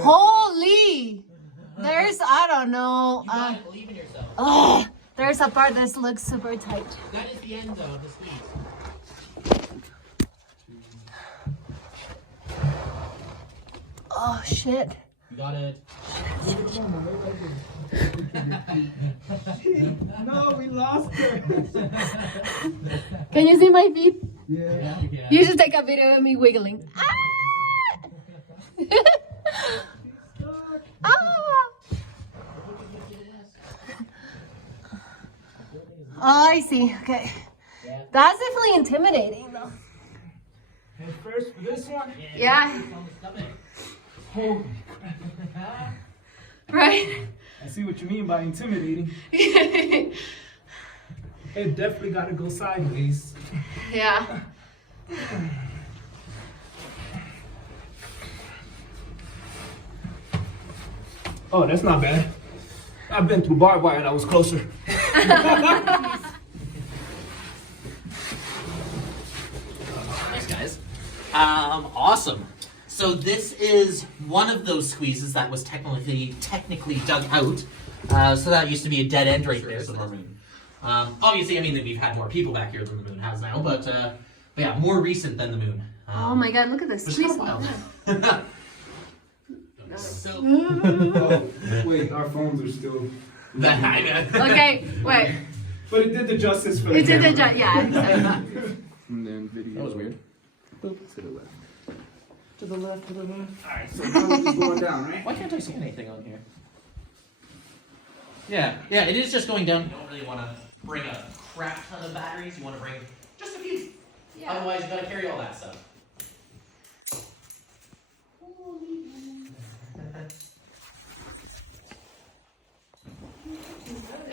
Holy! There's, I don't know. Believe in yourself. There's a part that looks super tight. That is the end, though, of the squeeze. Oh, shit. You got it. No, we lost her. Can you see my feet? Yeah. You should take a video of me wiggling. Ah! Ah! Oh, I see. Okay. That's definitely intimidating, though. And first, this one. Yeah. Holy. Right? I see what you mean by intimidating. It definitely got to go sideways. Yeah. Oh, that's not bad. I've been through barbed wire and I was closer. Nice, guys. Awesome. So this is one of those squeezes that was technically dug out. So that used to be a dead end right there. So obviously, I mean, we've had more people back here than the moon has now, but yeah, more recent than the moon. Oh my God! Look at this. Which is Please. kind of wild. So, Oh, wait, our phones are still. Okay, wait. But it did the justice for the It did the camera. job. Yeah. And then video. That was weird. Boop, to the left. To the left, to the left. Alright, so now we're just going down, right? Why can't I see anything on here? Yeah, it is just going down. You don't really want to bring a crap ton of batteries. You want to bring just a few. Yeah. Otherwise, you got to carry all that stuff.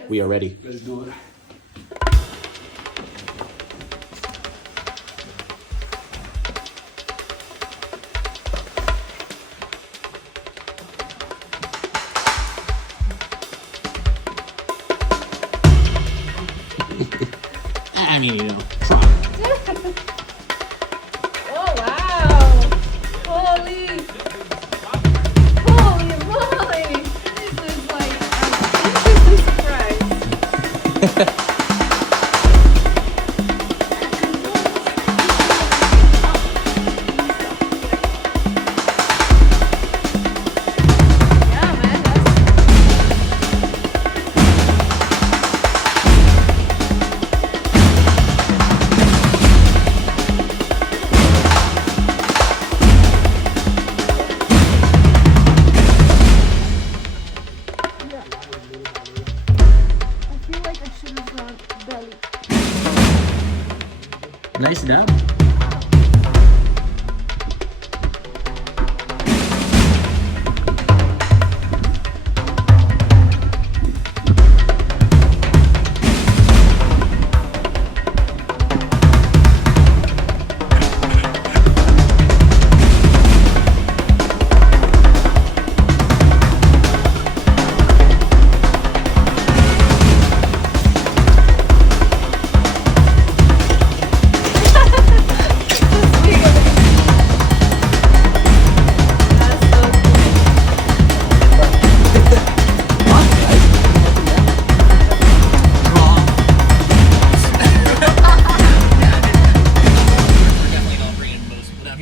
We are ready. Let's do it. I mean, you know. Oh wow! Holy moly! This is like an interesting surprise. Yeah, man, I feel like I should have gone belly. Nice down.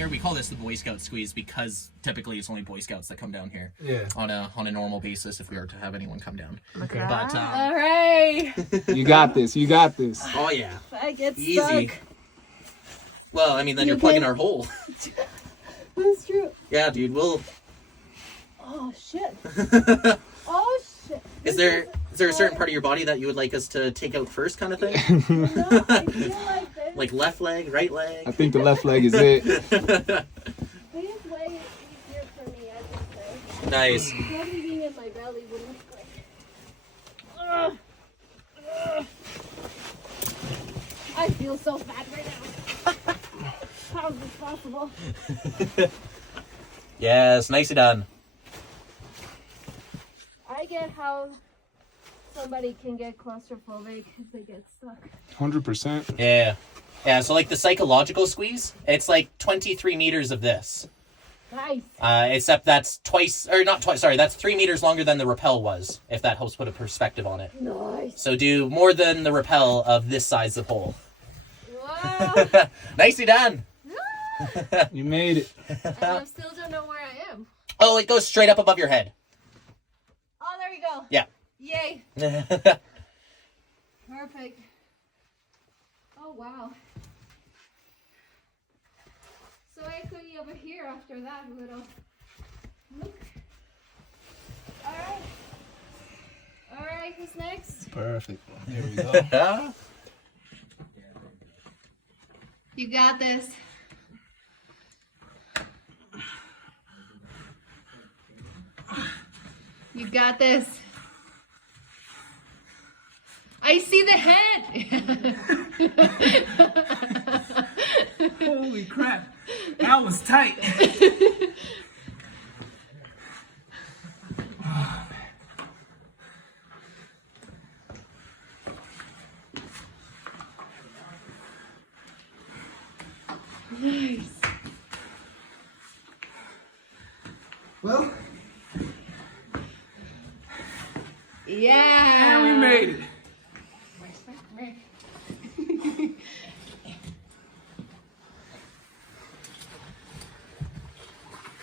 We call this the Boy Scout squeeze because typically it's only Boy Scouts that come down here. Yeah. On a normal basis if we were to have anyone come down. Okay. But All right. You got this. You got this. oh yeah. If I get Easy. stuck. Well, I mean then You you're plugging can- our hole. That's true. Yeah, dude, we'll Oh shit. Oh shit. Is there a certain part of your body that you would like us to take out first kind of thing? No, I feel like this. Like left leg, right leg? I think the left leg is it. This way is easier for me, I would say. Nice. Probably being in my belly wouldn't like. Ugh. Ugh. I feel so bad right now. How is this possible? Yes, nicely done. I get how somebody can get claustrophobic if they get stuck. 100%. Yeah. Yeah, so like the psychological squeeze, it's like 23 meters of this. Nice. Except that's twice, or not twice, sorry, that's 3 meters longer than the rappel was, if that helps put a perspective on it. Nice. So do more than the rappel of this size of hole. Whoa. Nicely done. You made it. And I still don't know where I am. Oh, it goes straight up above your head. Oh, there we go. Yeah. Yay. Perfect. Oh, wow. So I could be over here after that little look. Alright. Alright, who's next? Perfect. Here we go. You got this. You got this. I see the head. Holy crap. That was tight. Nice. Well, Yeah. and we made it.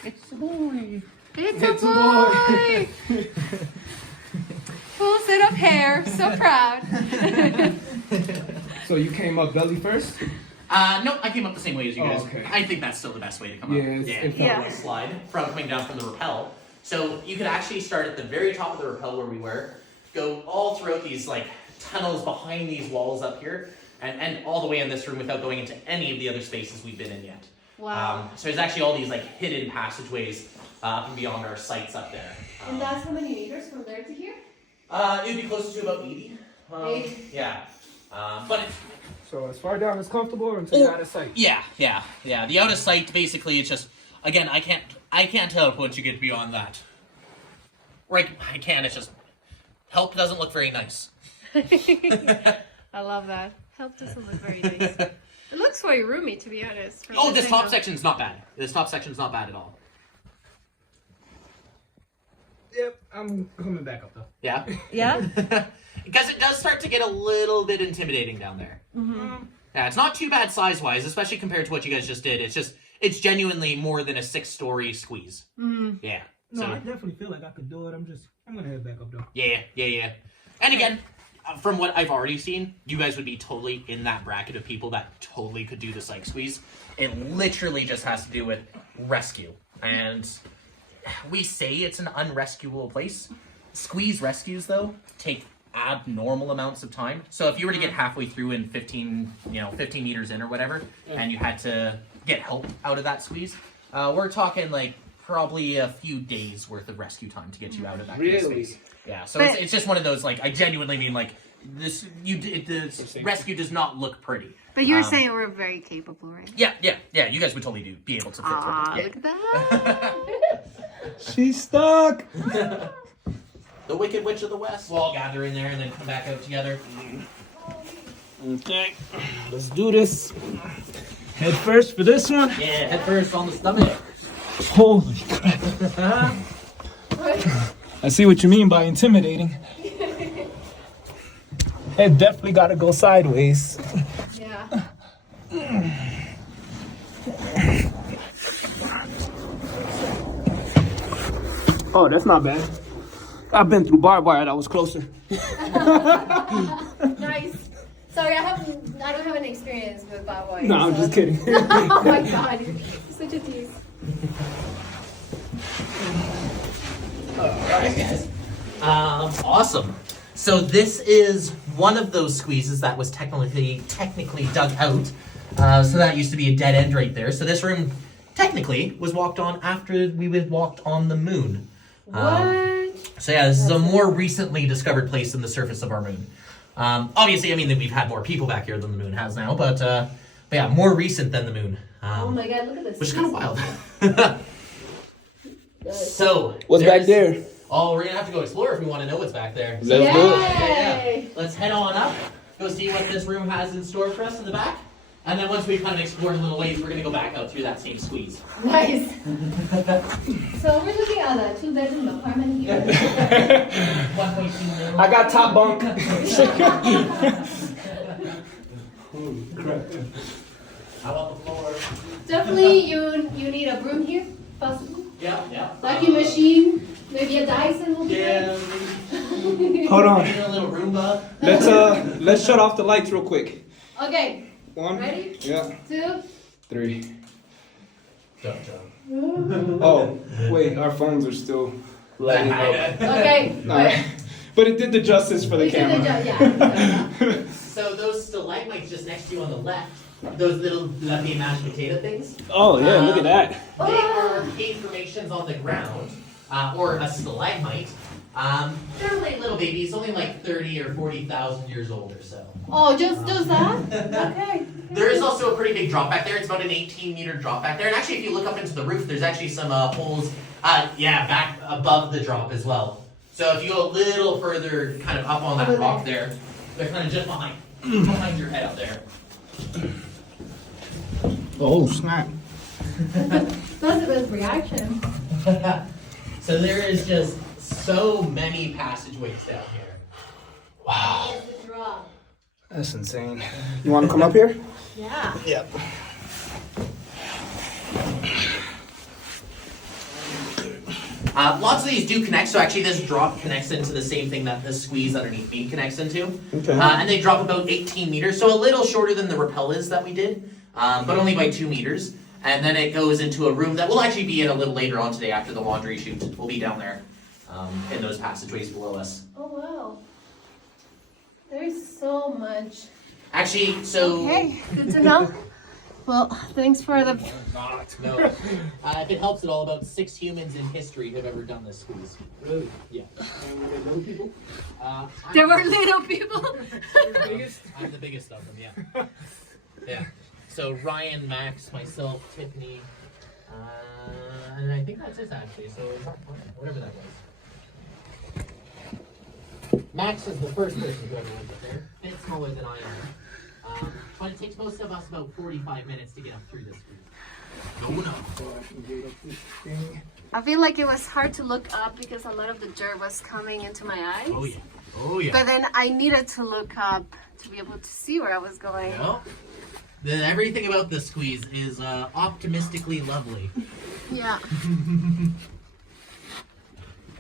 It's a boy. It's It's a a boy. Full set of hair. So proud. So you came up belly first? No, I came up the same way as you Oh, guys. okay. I think that's still the best way to come Yeah, up. it felt Yeah. like- Slide from coming down from the rappel. So you could actually start at the very top of the rappel where we were, go all throughout these like tunnels behind these walls up here, and end all the way in this room without going into any of the other spaces we've been in yet. Wow. So there's actually all these like hidden passageways up and beyond our sights up there. And that's how many meters from there to here? It'd be close to about 80. 80? Yeah. But it's, So as far down as comfortable until you're out of sight. yeah. The out of sight, basically, it's just, again, I can't help once you get beyond that. Right, I can, it's just, help doesn't look very nice. I love that. Help doesn't look very nice. It looks very roomy, to be honest. from Oh, this top angle. section's not bad. This top section's not bad at all. Yep, I'm coming back up though. Yeah? Yeah? Because it does start to get a little bit intimidating down there. Mm-hmm. Yeah, it's not too bad size-wise, especially compared to what you guys just did. It's genuinely more than a 6-story squeeze. Mm-hmm. Yeah. No, So, I definitely feel like I could do it. I'm gonna head back up though. yeah. And again, from what I've already seen, you guys would be totally in that bracket of people that totally could do the psych squeeze. It literally just has to do with rescue. And we say it's an unrescuable place. Squeeze rescues, though, take abnormal amounts of time. So if you were to get halfway through in 15 meters in or whatever, and you had to get help out of that squeeze, we're talking like probably a few days worth of rescue time to get you out of that kind of Really? squeeze. Yeah, so But- it's just one of those, like, I genuinely mean, like, the rescue does not look pretty. But you're saying we're very capable, right? Yeah, you guys would totally be able to fit through it. Look at that. She's stuck. The Wicked Witch of the West. We'll all gather in there and then come back out together. Okay, let's do this. Head first for this one. Yeah, head first on the stomach. Holy crap. I see what you mean by intimidating. Head definitely gotta go sideways. Yeah. Oh, that's not bad. I've been through barbed wire that was closer. Nice. Sorry, I don't have any experience with barbed wire. No, I'm so- just kidding. Oh my god, you're such a tease. Alright, guys. Awesome. So this is one of those squeezes that was technically dug out. So that used to be a dead end right there. So this room technically was walked on after we had walked on the moon. What? So yeah, this is a more recently discovered place than the surface of our moon. Obviously, I mean that we've had more people back here than the moon has now, but yeah, more recent than the moon. Oh my god, look at this. Which is kind of wild. So What's back there's- there? Oh, we're gonna have to go explore if we want to know what's back there. Let's do it. Yeah. Yay! Let's head on up. Go see what this room has in store for us in the back. And then once we've kind of explored a little ways, we're going to go back out through that same squeeze. Nice. So we're looking at a 2-bedroom apartment here. 1.2 million. I got top bunk. How about the floor? Definitely you need a broom here, possibly. Yeah. Vacuum machine, maybe a Dyson will be Yeah. Hold on. Maybe a little Roomba. Let's shut off the lights real quick. Okay, 1. ready? Yeah. 2. 3. Dun. Oh, wait, our phones are still lighting up. Okay. Alright. But it did the justice for the We did the camera. job, yeah. So those stalagmites just next to you on the left, those little lovely mashed potato things, Oh yeah, look at that. they are cave formations on the ground, or a stalagmite. They're like little babies, only like 30 or 40,000 years old or so. Oh, just that? Okay. There is also a pretty big drop back there. It's about an 18-meter drop back there. And actually, if you look up into the roof, there's actually some holes, back above the drop as well. So if you go a little further kind of up on that rock there, they're kind of just behind your head up there. Oh snap. That's the best reaction. So there is just so many passageways down here. Wow. Here's the drop. That's insane. You want to come up here? Yeah. Yep. Lots of these do connect, so actually this drop connects into the same thing that this squeeze underneath me connects into. Okay. And they drop about 18 meters, so a little shorter than the rappel is that we did, but only by 2 meters. And then it goes into a room that will actually be in a little later on today after the laundry chute. We'll be down there in those passageways below us. Oh, wow. There's so much. Actually, so... Okay, good to know. Well, thanks for the... No. If it helps at all, about 6 humans in history have ever done this squeeze. Really? Yeah. Little people? There were little people. I'm the biggest of them, yeah. Yeah. So Ryan, Max, myself, Tiffany, and I think that's it actually. So whatever that was. Max is the first person who ever went up there. A bit smaller than I am. But it takes most of us about 45 minutes to get up through this group. I feel like it was hard to look up because a lot of the dirt was coming into my eyes. Oh yeah. Oh yeah. But then I needed to look up to be able to see where I was going. Well, everything about this squeeze is optimistically lovely. Yeah.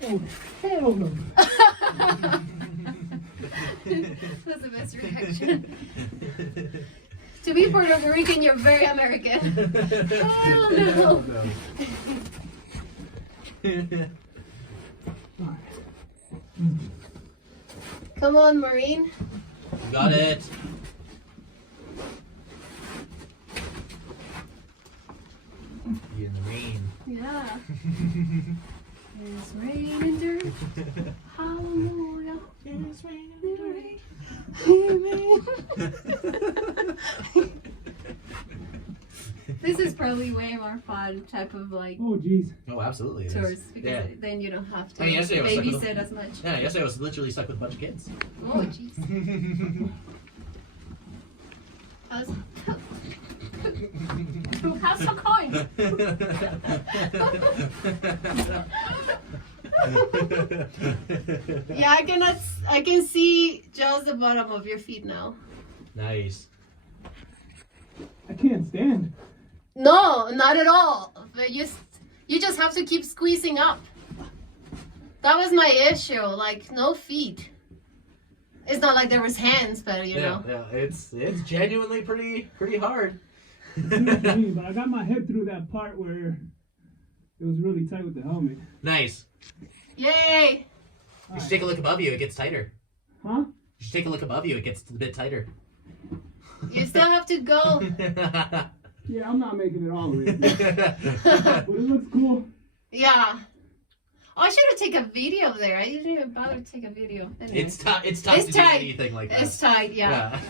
Oh, hell no. That's the best reaction. To be Puerto Rican, you're very American. Hell no. Come on, Marine. You got it. You're in the rain. Yeah. There's rain and dirt. Hallelujah. There's rain and rain. Amen. This is probably way more fun type of like Oh jeez. Oh, absolutely. tours because then you don't have to I mean, yesterday I was stuck with babysit as much. Yeah, yesterday I was literally stuck with a bunch of kids. Oh jeez. Pass the coin. Yeah, I can see just the bottom of your feet now. Nice. I can't stand. No, not at all. But you just have to keep squeezing up. That was my issue. Like no feet. It's not like there was hands, but you know. Yeah, it's genuinely pretty hard. But I got my head through that part where it was really tight with the helmet. Nice. Yay! You should take a look above you. It gets tighter. Huh? You should take a look above you. It gets a bit tighter. You still have to go. Yeah, I'm not making it all the way. But it looks cool. Yeah. Oh, I should have taken a video there. I didn't even bother to take a video. Anyway. It's tough to do anything like that. It's tight, yeah.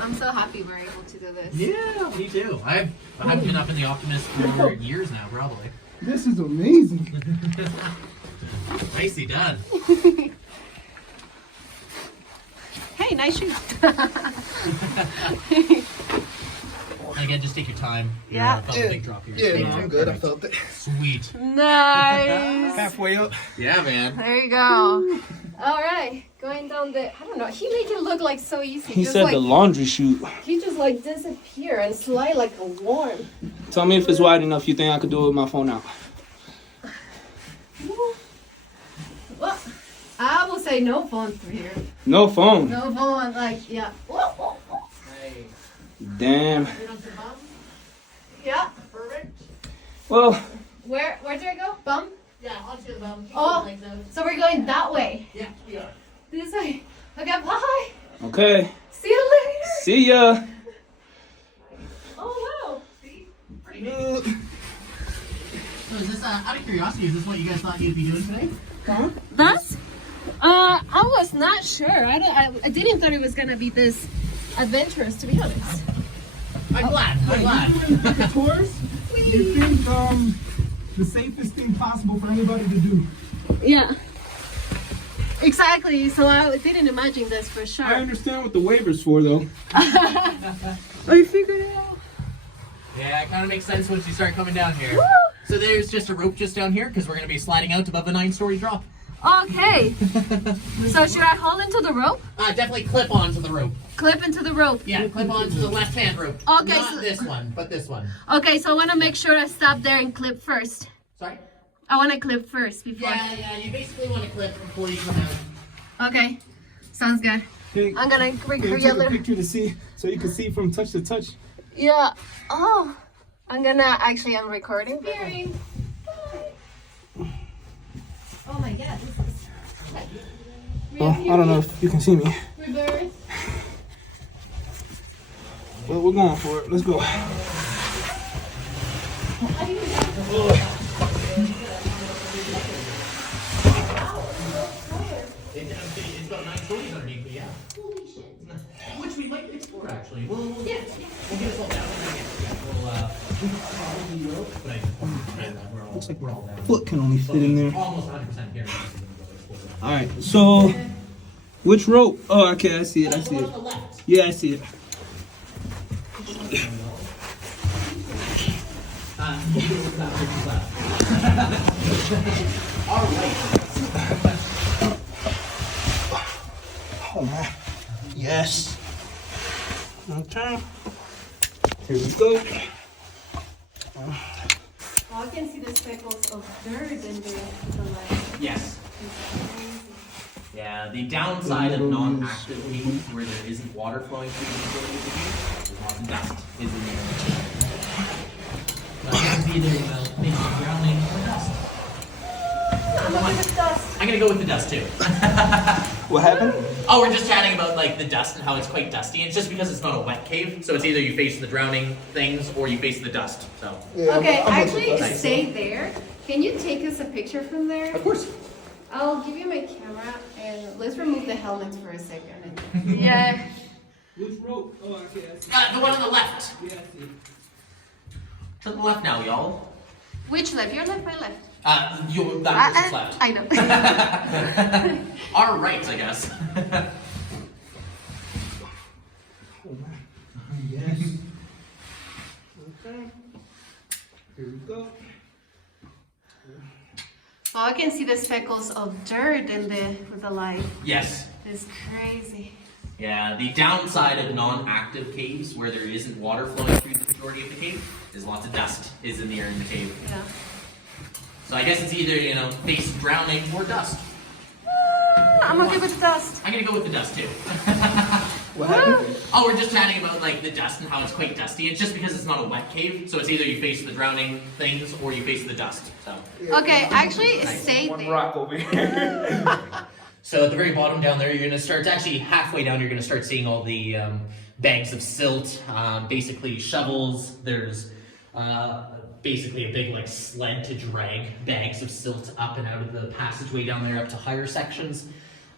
I'm so happy we're able to do this. Yeah, me too. I've been up in the Optimist for years now, probably. This is amazing. Nicely done. hey, nice shoes. Again, just take your time. Yeah. Felt a big drop here. Yeah, no, I'm good. I felt it. Sweet. Nice. Halfway up. Yeah, man. There you go. All right, going down the. I don't know. He made it look like so easy. He just said like, the laundry chute. he just like disappear and slide like a worm. Tell me if it's wide enough you think I could do it with my phone out. Well, I will say no phone through here. No phone. No phone, like yeah. Damn. Yeah. Perfect. Well, Where do I go? Bum. Yeah, onto the bum. Oh, so we're going that way. Yeah, we are. This way. Okay, bye. okay. See you later. See ya. Oh wow. See? Pretty big. So is this, out of curiosity, is this what you guys thought you'd be doing today? Huh? That's. I was not sure. I didn't thought it was gonna be this adventurous, to be honest. I'm glad. I'm glad. The tours, you think the safest thing possible for anybody to do? Yeah. Exactly. So I didn't imagine this for sure. I understand what the waiver's for, though. I figured it out. Yeah, it kind of makes sense once you start coming down here. So there's just a rope just down here because we're going to be sliding out above a 9-story drop. Okay. So should I hold into the rope? Definitely clip onto the rope. Clip into the rope. Yeah, clip onto the left-hand rope. Okay, Not so- this one, but this one. Okay, so I want to make sure I stop there and clip first. Sorry? I want to clip first before. Yeah, you basically want to clip before you come out. Okay. Sounds good. Hey, I'm gonna can you record take a a little. picture to see, so you can see from touch to touch? Yeah. Oh. I'm recording. Oh my god, this is. Well, I don't know if you can see me. Reverse. Well, we're going for it. Let's go. It's about 9 stories underneath, but yeah. Which we might explore, actually. We'll get us all down. Looks like we're all foot can only fit in there. Almost 100% here. All right. So, which rope? Oh, okay. I see it. I see On it. the left. Yeah, I see it. All right. Oh man. Yes. Okay. Here we go. Oh, I can see the speckles of dirt in the light. Yes. Yeah, the downside of non-active caves where there isn't water flowing through the majority of the cave is lots of dust is in there. So I can either things like drowning or dust. I'm going with dust. I'm gonna go with the dust too. What happened? Oh, we're just chatting about like the dust and how it's quite dusty. It's just because it's not a wet cave, so it's either you face the drowning things or you face the dust. So. Okay, actually, stay there. Can you take us a picture from there? Of course. I'll give you my camera and let's remove the helmets for a second. Yeah. Which rope? Oh, okay. I see. The one on the left. Yeah, I see. To the left now, y'all. Which left? Your left, my left. That person's left. I know. Our right, I guess. Yes. Okay. Here we go. Oh, I can see the speckles of dirt in with the light. Yes. It's crazy. Yeah, the downside of non-active caves where there isn't water flowing through the majority of the cave is lots of dust is in the air in the cave. Yeah. So I guess it's either, face drowning or dust. I'm okay with the dust. I'm gonna go with the dust too. What happened? Oh, we're just chatting about like the dust and how it's quite dusty. It's just because it's not a wet cave, so it's either you face the drowning things or you face the dust. So. Okay, actually, stay One there. rock over here. So at the very bottom down there, you're gonna start, actually halfway down, you're gonna start seeing all the bags of silt, basically shovels. There's basically a big sled to drag bags of silt up and out of the passageway down there up to higher sections.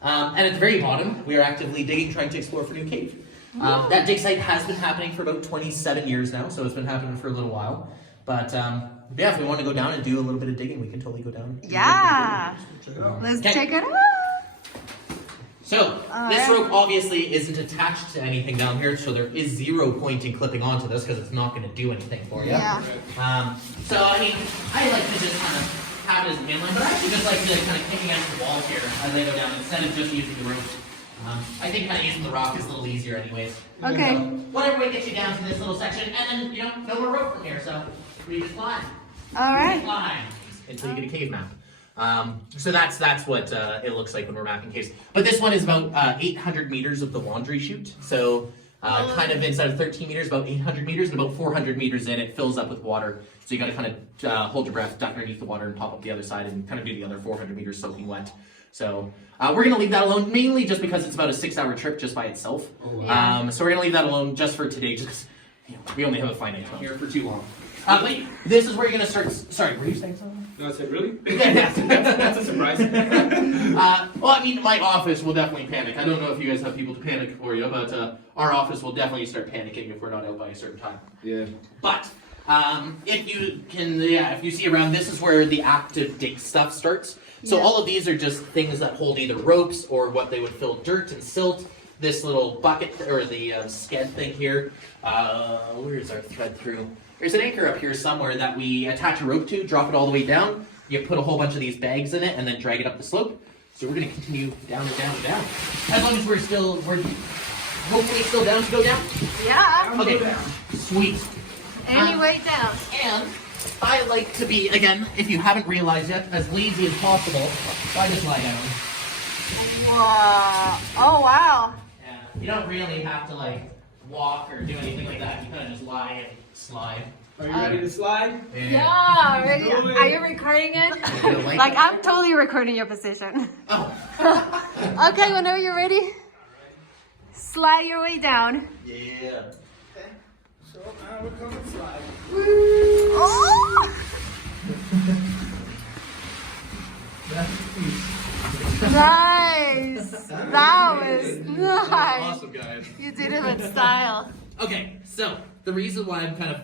And at the very bottom, we are actively digging, trying to explore for a new cave. That dig site has been happening for about 27 years now, so it's been happening for a little while. But yeah, if we want to go down and do a little bit of digging, we can totally go down. Yeah. Let's Okay. check it out. So, this rope obviously isn't attached to anything down here, so there is 0 pointing clipping onto this because it's not going to do anything for you. Yeah. So, I mean, I like to just kind of have it as a mainline, but I actually just like to kind of kick against the walls here as I go down instead of just using the rope. I think kind of using the rock is a little easier anyways. Okay. So, whatever way gets you down to this little section, and then, you know, no more rope from here, so we just climb. All right. Climb until you get a cave map. So that's what it looks like when we're mapping caves. But this one is about 800 meters of the laundry chute. So kind of inside of 13 meters, about 800 meters, and about 400 meters in, it fills up with water. So you got to kind of hold your breath, duck underneath the water, and pop up the other side, and kind of do the other 400 meters soaking wet. So we're gonna leave that alone, mainly just because it's about a 6-hour trip just by itself. Oh, wow. So we're gonna leave that alone just for today, just because we only have a finite time. Here for too long. But this is where you're gonna start. Sorry, were you saying something? No, I said, really? Yes. That's a surprise. Well, I mean, my office will definitely panic. I don't know if you guys have people to panic for you, but our office will definitely start panicking if we're not out by a certain time. Yeah. But if you can, if you see around, this is where the active dig stuff starts. So all of these are just things that hold either ropes or what they would fill dirt and silt. This little bucket or the sked thing here. Where is our thread through? There's an anchor up here somewhere that we attach a rope to, drop it all the way down. You put a whole bunch of these bags in it and then drag it up the slope. So we're going to continue down and down and down. As long as we're hopefully still down to go down. Yeah. Okay, sweet. Any way down. And I like to be, again, if you haven't realized yet, as lazy as possible. So I just lie down. Wow. Oh, wow. Yeah, you don't really have to like walk or do anything like that. You kind of just lie and slide. Are you ready to slide? Yeah, ready? Are you recording it? Like, I'm totally recording your position. Oh. Okay, whenever you're ready, slide your way down. Yeah. So now we're coming slide. Oh! Nice. That was nice. Awesome, guys. You did it with style. Okay, so the reason why I'm kind of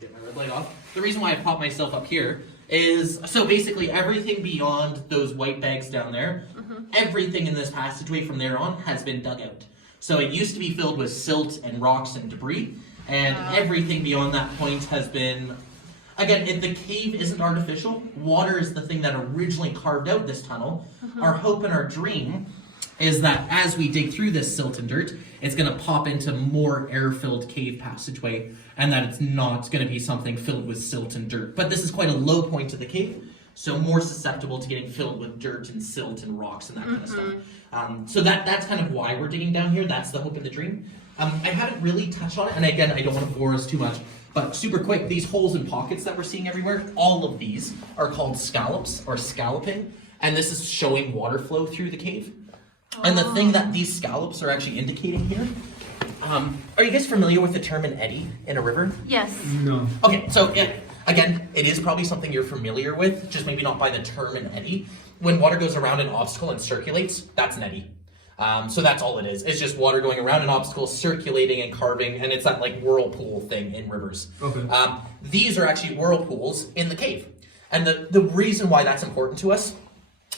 get my red light off. The reason why I popped myself up here is so basically everything beyond those white bags down there, everything in this passageway from there on has been dug out. So it used to be filled with silt and rocks and debris, and everything beyond that point has been. Again, if the cave isn't artificial, water is the thing that originally carved out this tunnel. Our hope and our dream is that as we dig through this silt and dirt, it's going to pop into more air-filled cave passageway, and that it's not going to be something filled with silt and dirt. But this is quite a low point of the cave, so more susceptible to getting filled with dirt and silt and rocks and that kind of stuff. So that's kind of why we're digging down here. That's the hope and the dream. I haven't really touched on it, and again, I don't want to bore us too much. But super quick, these holes and pockets that we're seeing everywhere, all of these are called scallops or scalloping, and this is showing water flow through the cave. And the thing that these scallops are actually indicating here, are you guys familiar with the term an eddy in a river? Yes. No. Okay, so again, it is probably something you're familiar with, just maybe not by the term an eddy. When water goes around an obstacle and circulates, that's an eddy. So that's all it is. It's just water going around an obstacle, circulating and carving, and it's that like whirlpool thing in rivers. Okay. These are actually whirlpools in the cave. And the reason why that's important to us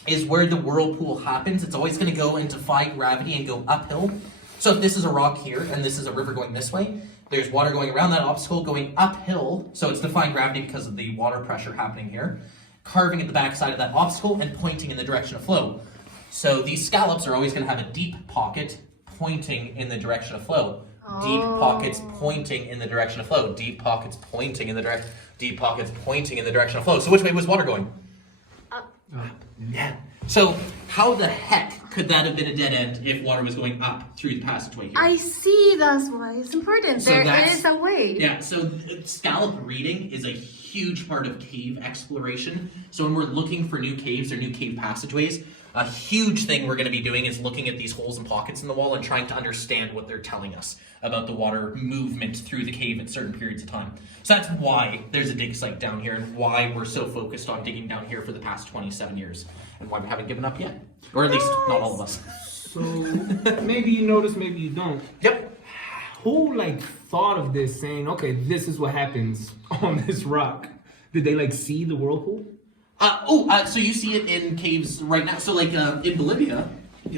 is where the whirlpool happens, it's always going to go and defy gravity and go uphill. So if this is a rock here and this is a river going this way, there's water going around that obstacle going uphill, so it's defying gravity because of the water pressure happening here, carving at the backside of that obstacle and pointing in the direction of flow. So these scallops are always going to have a deep pocket pointing in the direction of flow. Deep pockets pointing in the direction of flow. Deep pockets pointing in the direction of flow. So which way was water going? Up. Yeah. So how the heck could that have been a dead end if water was going up through the passageway here? I see, that's why it's important. So There that's- is a way. Yeah, so scallop reading is a huge part of cave exploration. So when we're looking for new caves or new cave passageways, a huge thing we're going to be doing is looking at these holes and pockets in the wall and trying to understand what they're telling us about the water movement through the cave at certain periods of time. So that's why there's a dig site down here and why we're so focused on digging down here for the past 27 years and why we haven't given up yet. Or at least not all of us. So maybe you notice, maybe you don't. Yep. Who thought of this, saying, okay, this is what happens on this rock? Did they see the whirlpool? So you see it in caves right now. So in Bolivia,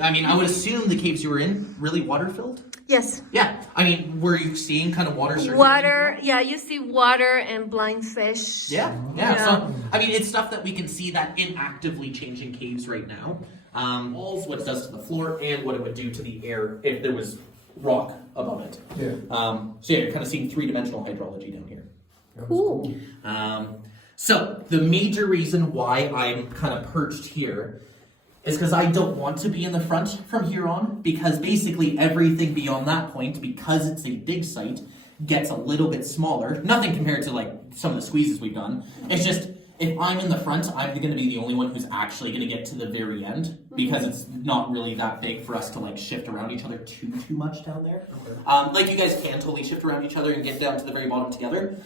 I mean, I would assume the caves you were in really water filled. Yes. Yeah. I mean, were you seeing kind of water circulating? Water, yeah, you see water and blind fish. Yeah. So, I mean, it's stuff that we can see that inactively changing caves right now. Walls, what it does to the floor, and what it would do to the air if there was rock above it. Yeah. So yeah, you're kind of seeing three-dimensional hydrology down here. Cool. So the major reason why I'm kind of perched here is because I don't want to be in the front from here on, because basically everything beyond that point, because it's a dig site, gets a little bit smaller. Nothing compared to like some of the squeezes we've done. It's just, if I'm in the front, I'm going to be the only one who's actually going to get to the very end, because it's not really that big for us to like shift around each other too much down there. Like you guys can totally shift around each other and get down to the very bottom together.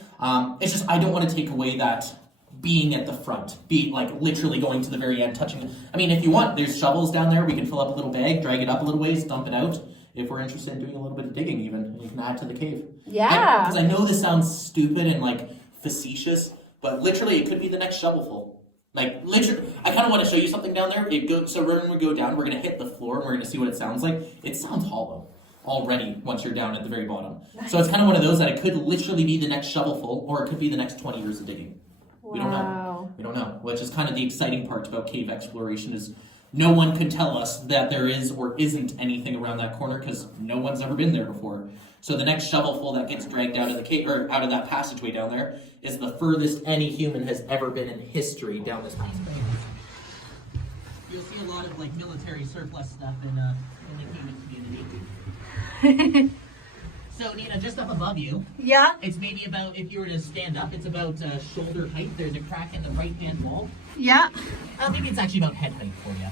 It's just, I don't want to take away that being at the front, be like literally going to the very end, touching. I mean, if you want, there's shovels down there. We can fill up a little bag, drag it up a little ways, dump it out. If we're interested in doing a little bit of digging, even you can add to the cave. Yeah. Because I know this sounds stupid and like facetious, but literally it could be the next shovelful. Like literally, I kind of want to show you something down there. So when we go down, we're gonna hit the floor and we're gonna see what it sounds like. It sounds hollow already once you're down at the very bottom. Nice. So it's kind of one of those that it could literally be the next shovelful, or it could be the next 20 years of digging. We don't know. We don't know. Which is kind of the exciting part about cave exploration, is no one can tell us that there is or isn't anything around that corner, because no one's ever been there before. So the next shovelful that gets dragged out of the cave, or out of that passageway down there, is the furthest any human has ever been in history down this passageway. You'll see a lot of like military surplus stuff in the cave community. So Nina, just up above you, Yeah. it's maybe about, if you were to stand up, it's about shoulder height. There's a crack in the right-hand wall. Yeah. Maybe it's actually about head height for you.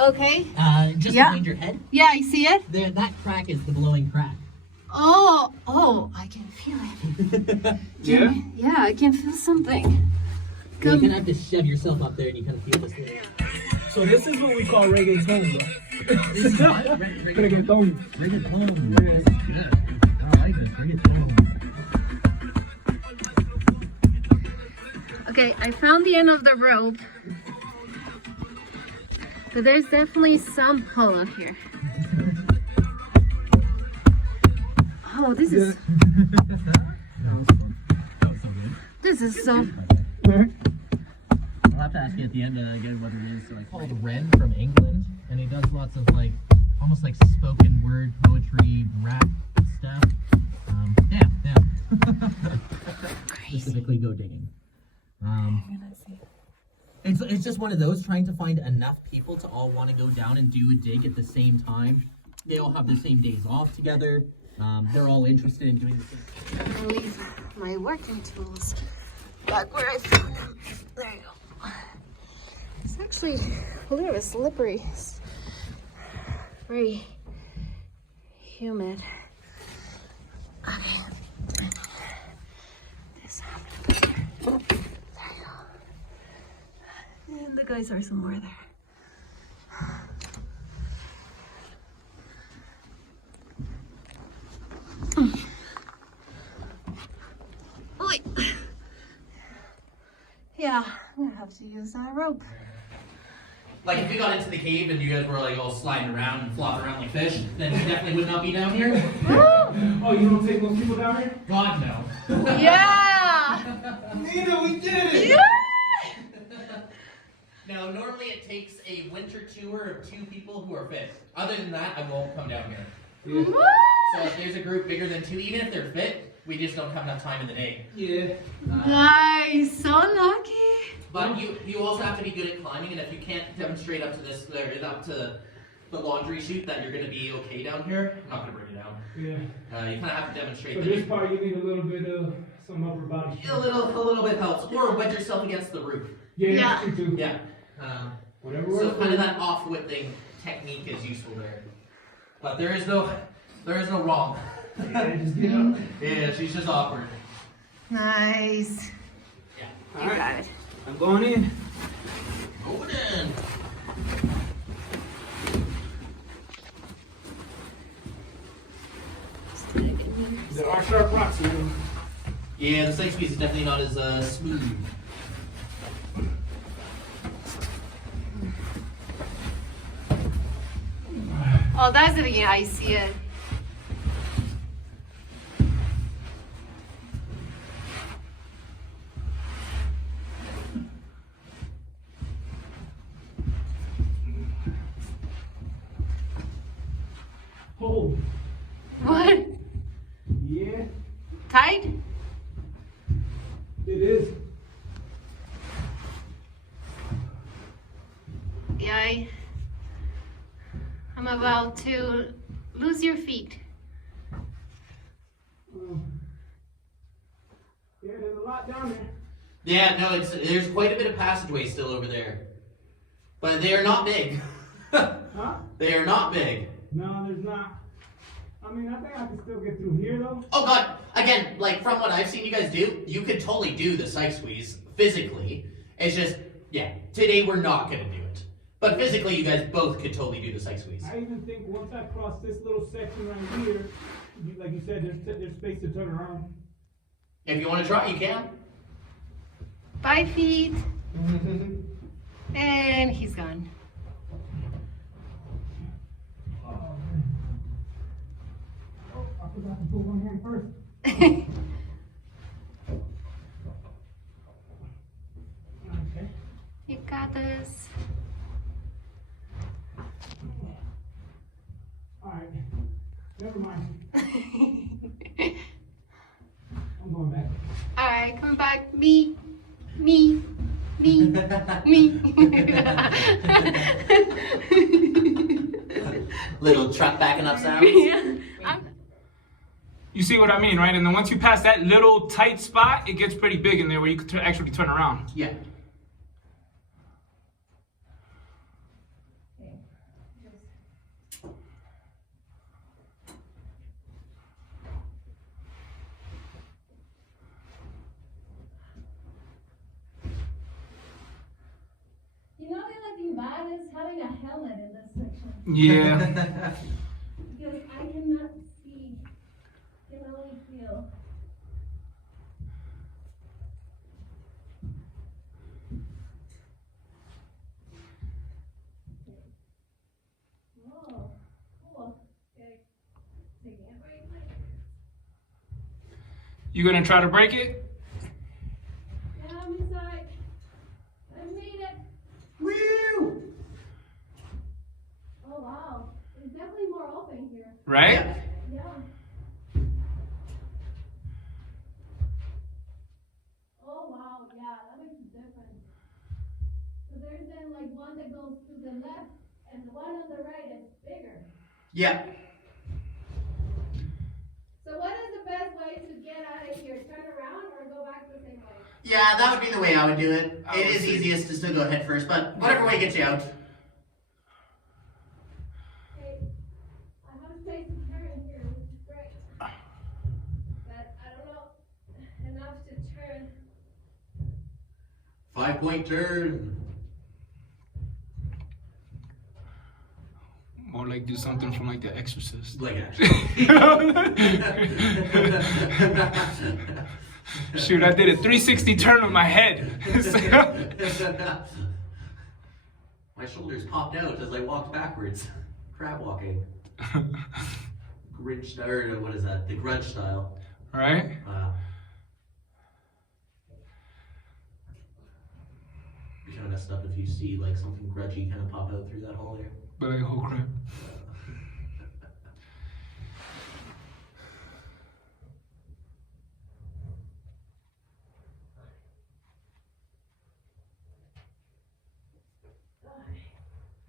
Okay. Just Yeah. behind your head. Yeah, I see it. There, that crack is the blowing crack. Oh, I can feel it. Yeah? Yeah, I can feel something. You're gonna have to shove yourself up there and you kind of feel this thing. So this is what we call reggaeton, bro. This is what? Reggaeton. Reggaeton. Yeah. Yeah. I like this. Reggaeton. Okay, I found the end of the rope. But there's definitely some hollow here. Oh, this is... That was so good. This is so... I'll have to ask you at the end again what it is. So I called Ren from England, and he does lots of like, almost like spoken word poetry, rap stuff. Yeah. Specifically go digging. It's just one of those, trying to find enough people to all want to go down and do a dig at the same time. They all have the same days off together. They're all interested in doing the same thing. I leave my working tools back where I found them. There you go. It's actually a little bit slippery. It's very humid. Okay. This I'm gonna put here. There you go. And the guys are somewhere there. Wait. Yeah, I'm gonna have to use that rope. Like if we got into the cave and you guys were like all sliding around and flopping around like fish, then we definitely would not be down here. Oh, you don't take those people down here? God no. Yeah! Nina, we did it! Yeah! Now normally it takes a winter tour of 2 people who are fit. Other than that, I won't come down here. Yeah. So if there's a group bigger than 2, even if they're fit, we just don't have enough time in the day. Yeah. Nice, so lucky. But you also have to be good at climbing, and if you can't demonstrate up to this, up to the laundry chute that you're going to be okay down here, I'm not going to bring you down. Yeah. You kind of have to demonstrate For that. this part, you need a little bit of some upper body strength. A little bit helps, or wedge yourself against the roof. Yeah, Yeah. that's true too. Yeah. Whatever So works. kind of that off-whipping technique is useful there. But there is no wrong. Yeah, just get up. Yeah, she's just awkward. Nice. Yeah. You got it. I'm going in. Going in. There are sharp rocks here. Yeah, the side squeeze is definitely not as smooth. Oh, that's the thing. I see it. Oh, What? yeah, Tight? it is. Yeah, I'm about to lose your feet. Yeah, there's a lot down there. Yeah, no, there's quite a bit of passageway still over there. But they are not big. Huh? They are not big. No, there's not. I mean, I think I can still get through here though. Oh god, again, like from what I've seen you guys do, you could totally do the psych squeeze physically. It's just, yeah, today we're not gonna do it. But physically, you guys both could totally do the psych squeeze. I even think once I cross this little section right here, like you said, there's space to turn around. If you want to try, you can. 5 feet. And he's gone. Oh, man. Oh, I forgot to put one hand first. Okay. You got this. All right. Never mind. I'm going back. Alright, come back. Me. Me. Little truck backing up sounds. Yeah. You see what I mean, right? And then once you pass that little tight spot, it gets pretty big in there where you can actually turn around. Yeah. You know, the only thing bad is having a helmet in this section. Yeah. Because I cannot see. I can only feel. Whoa. Cool. Okay. Taking it right there. You gonna try to break it? Yeah, I'm inside. I made it. Woo! Oh wow. It's definitely more open here. Right? Yeah. Yeah. Oh wow, yeah, that makes a difference. So there's then like one that goes to the left and the one on the right is bigger. Yeah. So what is the best way to get out of here? Turn around or go back the same way? Yeah, that would be the way I would do it. I It would is say- easiest to still go head first, but whatever way gets you out. Okay, I have space to turn here, which is great. But I don't know enough to turn. 5-point turn. More like do something from like The Exorcist. Like actually. Shoot, I did a 360 turn on my head. My shoulders popped out as I walked backwards. Crab walking. Grinch style, or what is that? The grudge style. Right? Be kind of messed up if you see like something grudgy kind of pop out through that hole there. But like, oh crap.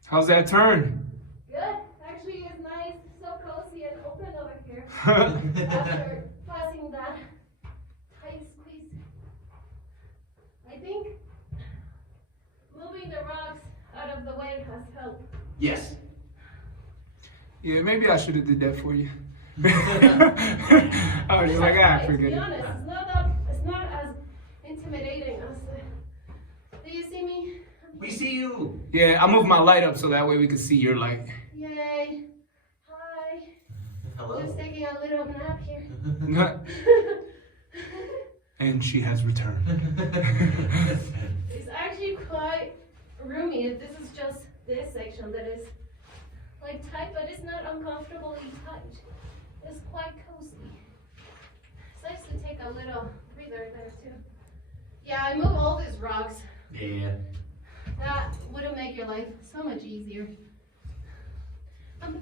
How's that turn? Good. Actually, it's nice, so cozy and open over here. After passing that tight squeeze. I think moving the rocks out of the way has helped. Yes. Yeah, maybe I should have did that for you. I was just like, To forget be it. honest, it's not as intimidating as do you see me? We see you. Yeah, I moved my light up so that way we can see your light. Yay. Hi. Hello. Just taking a little nap here. And she has returned. It's actually quite roomy. This is just this section that is like tight, but it's not uncomfortably tight. It's quite cozy. It's nice to take a little breather there too. Yeah, I move all these rocks. Yeah. That would have made your life so much easier. I'm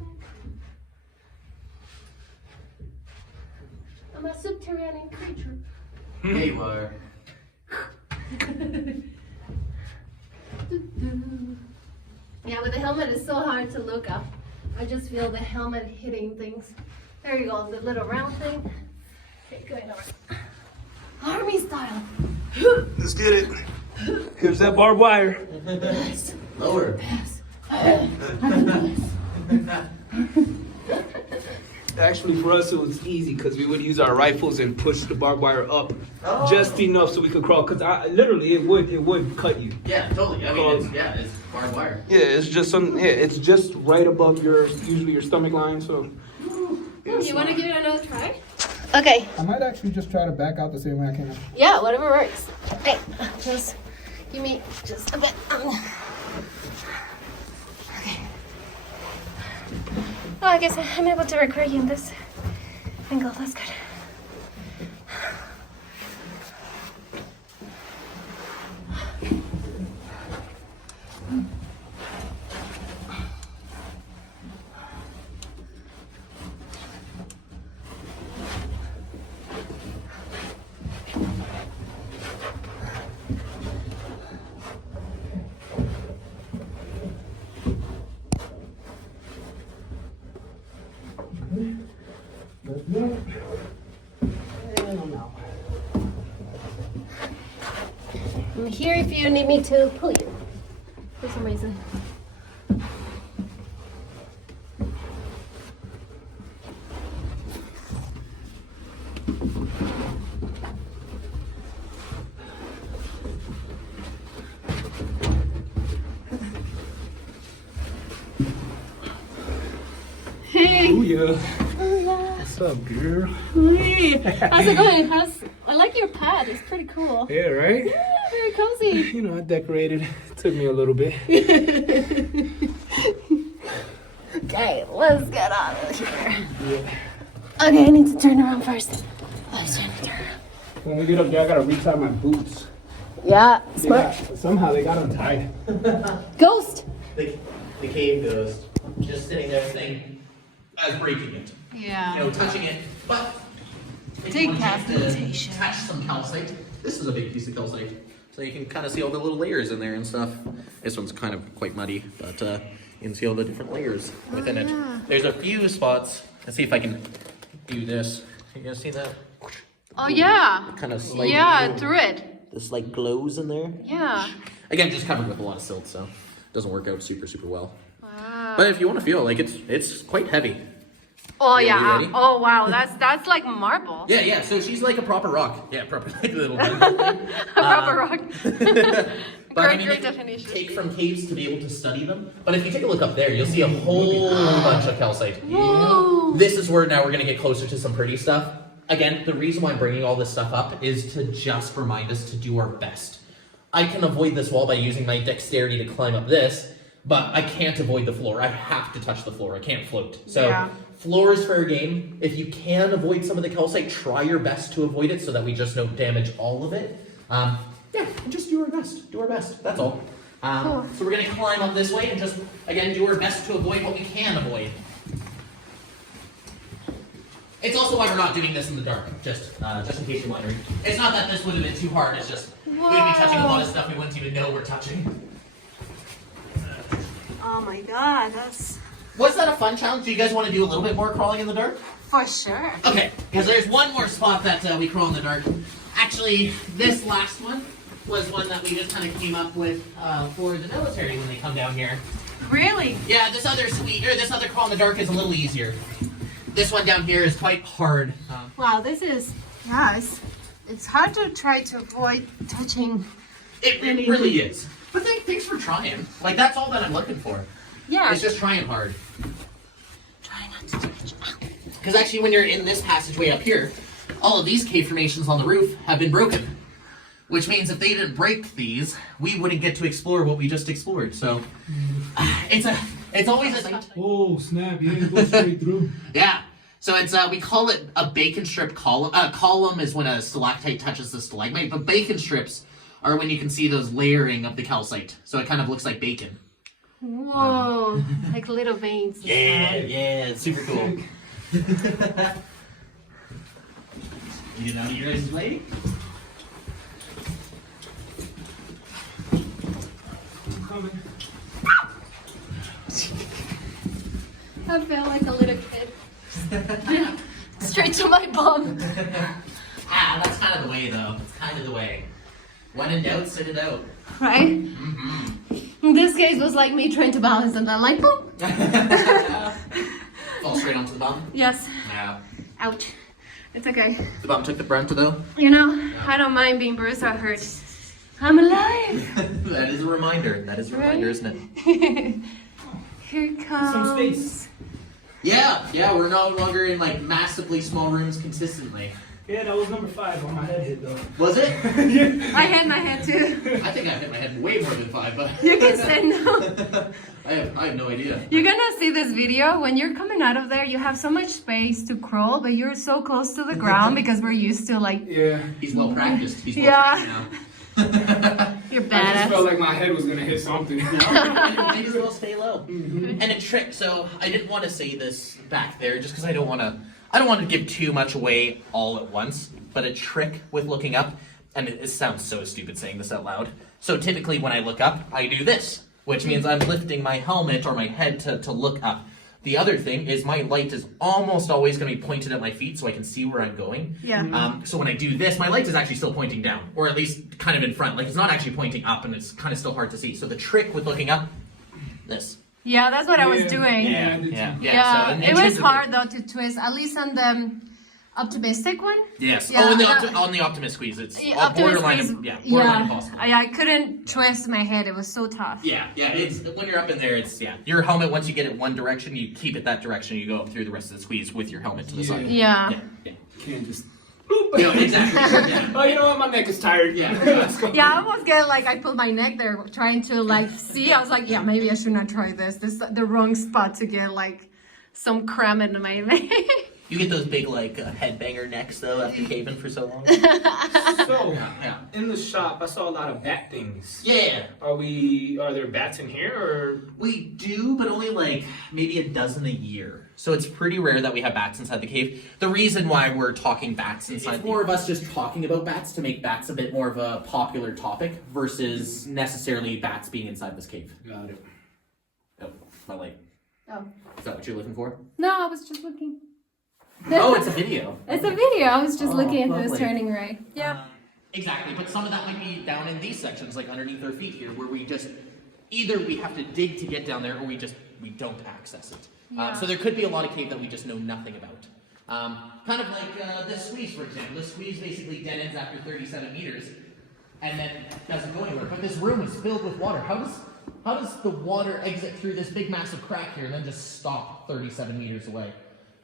a subterranean creature. Yeah, you are. Yeah, with the helmet, it's so hard to look up. I just feel the helmet hitting things. There you go, the little round thing. Okay, going over. Army style. Let's get it. Here's that barbed wire. Yes. Lower. Yes. I can do this. Actually, for us, it was easy because we would use our rifles and push the barbed wire up just enough so we could crawl. Because literally, it would cut you. Yeah, totally. I mean, it's barbed wire. Yeah, it's just it's just right above usually your stomach line. So. You want to give it another try? Okay. I might actually just try to back out the same way I came in. Yeah, whatever works. Okay, just give me just a bit. Okay. Oh, I guess I'm able to record you in this angle. That's good. I'm here if you need me to pull you for some reason. Hey! Oh yeah. Oh yeah. What's up, girl? Hey. How's it going? I like your pad. It's pretty cool. Yeah, right? Yeah, very cozy. You know, I decorated. It took me a little bit. Okay, let's get out of here. Yeah. Okay, I need to turn around first. Let's turn around. When we get up there, I gotta retie my boots. Yeah, smart. Somehow they got untied. Ghost. The cave ghost just sitting there saying, I was breaking it. Yeah. You know, touching it. But if Take you want to capitation. touch some calcite, this is a big piece of calcite. So you can kind of see all the little layers in there and stuff. This one's kind of quite muddy, but you can see all the different layers within it. There's a few spots. Let's see if I can do this. You guys see that? Oh yeah. Kind of slight. Yeah, through it. This like glows in there. Yeah. Again, just covered with a lot of silt, so it doesn't work out super well. Wow. But if you want to feel like it's quite heavy. Oh You yeah. ready? Oh wow. That's like marble. Yeah. So she's like a proper rock. Yeah, proper like a little. A proper rock. But I mean, Great they definition. take from caves to be able to study them. But if you take a look up there, you'll see a whole bunch of calcite. Whoa. This is where now we're going to get closer to some pretty stuff. Again, the reason why I'm bringing all this stuff up is to just remind us to do our best. I can avoid this wall by using my dexterity to climb up this, but I can't avoid the floor. I have to touch the floor. I can't float. So Yeah. floor is fair game. If you can avoid some of the calcite, try your best to avoid it so that we just don't damage all of it. Yeah, and just do our best. Do our best. That's all. So we're going to climb up this way and just, again, do our best to avoid what we can avoid. It's also why we're not doing this in the dark, just in case you're wondering. It's not that this would have been too hard, it's just we would be touching a lot of stuff we wouldn't even know we're touching. Oh my god, that's Was that a fun challenge? Do you guys want to do a little bit more crawling in the dark? for sure. Okay, because there's one more spot that we crawl in the dark. Actually, this last one was one that we just kind of came up with for the military when they come down here. Really? Yeah, this other crawl in the dark is a little easier. This one down here is quite hard. Wow, this is it's hard to try to avoid touching. It really is. But thanks for trying. Like, that's all that I'm looking for. Yeah. It's just trying hard. Try not to touch. Because actually, when you're in this passageway up here, all of these cave formations on the roof have been broken. Which means if they didn't break these, we wouldn't get to explore what we just explored. So, it's It's always a sight. Oh snap! You didn't go straight through. Yeah. So it's we call it a bacon strip column. Column is when a stalactite touches the stalagmite, but bacon strips are when you can see those layering of the calcite. So it kind of looks like bacon. Whoa, like little veins. Yeah, it's super cool. You know, you guys lady? Coming. I felt like a little kid. Straight to my bum. That's kind of the way, though. It's kind of the way. When in doubt, sit it out. Right? Mm-hmm. In this case, was like me trying to balance and then like, boom. Fall straight onto the bum? Yes. Yeah. Ouch. It's okay. The bum took the brunt, though? You know, I don't mind being bruised or hurt. I'm alive. That is a reminder. That is a reminder, Right? isn't it? Here comes. Some space. Yeah, we're no longer in like massively small rooms consistently. Yeah, that was number 5 on my head hit though. Was it? I hit my head too. I think I hit my head way more than 5, but You can say no. I have no idea. You're gonna see this video when you're coming out of there. You have so much space to crawl, but you're so close to the ground because we're used to like. Yeah. He's well practiced. He's well Yeah. trained now. You're I just felt badass. like my head was gonna hit something. You might as well stay low. And a trick. So I didn't want to say this back there, just because I don't want to give too much away all at once. But a trick with looking up, and it sounds so stupid saying this out loud. So typically when I look up, I do this, which means I'm lifting my helmet or my head to look up. The other thing is my light is almost always going to be pointed at my feet so I can see where I'm going. Yeah. So when I do this, my light is actually still pointing down, or at least kind of in front. Like it's not actually pointing up, and it's kind of still hard to see. So the trick with looking up, this. Yeah, that's what I was doing. Yeah. Yeah, So it was intrinsically- hard though to twist, at least on the optimistic one. Yes. Yeah, On the Optimus squeeze, it's Yeah, all Optimus borderline. squeeze, Borderline impossible. I couldn't twist my head. It was so tough. Yeah. It's when you're up in there. It's your helmet. Once you get it one direction, you keep it that direction. You go up through the rest of the squeeze with your helmet to the side. Yeah. Yeah. Can't just. Yeah, exactly. Yeah. Oh, you know what? My neck is tired. Yeah. Let's go. Yeah, I almost get like I put my neck there trying to like see. I was like, yeah, maybe I should not try this. This is the wrong spot to get like some cramp in my neck. You get those big like headbanger necks though after caving for so long. So, Yeah. in the shop, I saw a lot of bat things. Yeah. Are there bats in here or? We do, but only like maybe a dozen a year. So it's pretty rare that we have bats inside the cave. The reason why we're talking bats inside it's more of us just talking about bats to make bats a bit more of a popular topic versus necessarily bats being inside this cave. Got it. Oh, my light. Oh. Is that what you're looking for? No, I was just looking. Oh, it's a video. It's a video. I was just Oh, looking if it was lovely. turning right. Yeah. Exactly, but some of that might be down in these sections, like underneath our feet here, where we just either we have to dig to get down there, or we don't access it. Yeah. So there could be a lot of cave that we just know nothing about. Kind of like this squeeze, for example. This squeeze basically dead ends after 37 meters, and then doesn't go anywhere. But this room is filled with water. How does the water exit through this big massive crack here and then just stop 37 meters away?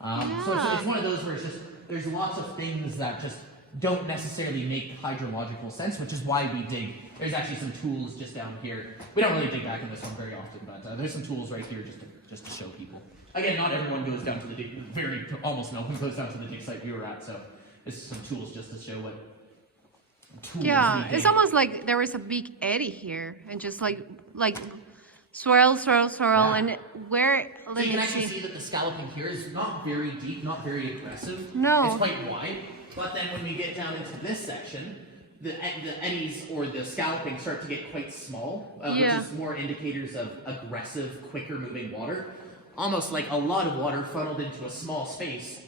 So it's one of those where it's just there's lots of things that just don't necessarily make hydrological sense, which is why we dig. There's actually some tools just down here. We don't really dig back in this one very often, but there's some tools right here just to show people. Again, not everyone goes down to the dig. Almost no one goes down to the dig site we were at. So this is some tools just to show what tools. Yeah, we dig. it's almost like there was a big eddy here, and just like swirl, Yeah. and where? So Let you me can actually see. see that the scalloping here is not very deep, not very aggressive. No. It's quite wide. But then when we get down into this section, the eddies or the scalloping start to get quite small, Yeah. which is more indicators of aggressive, quicker moving water. Almost like a lot of water funneled into a small space,